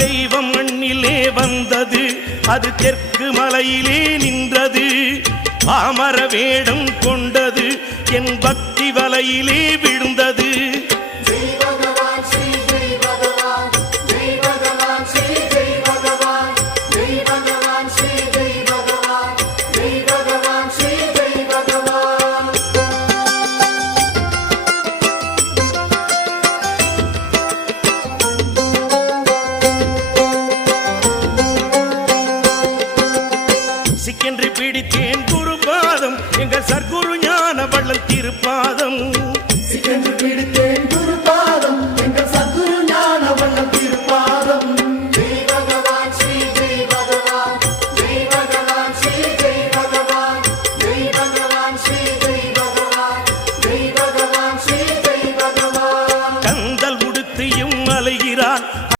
தெய்வம் மண்ணிலே வந்தது, அது தெற்கு மலையிலே நின்றது. பாமர வேடம் கொண்டது, என் பக்தி வலையிலே விழுந்தது. சிக்கென்று பிடித்தேன் குருபாதம், எங்கள் சர்க்குரு ஞான வள்ளல் திருப்பாதம்.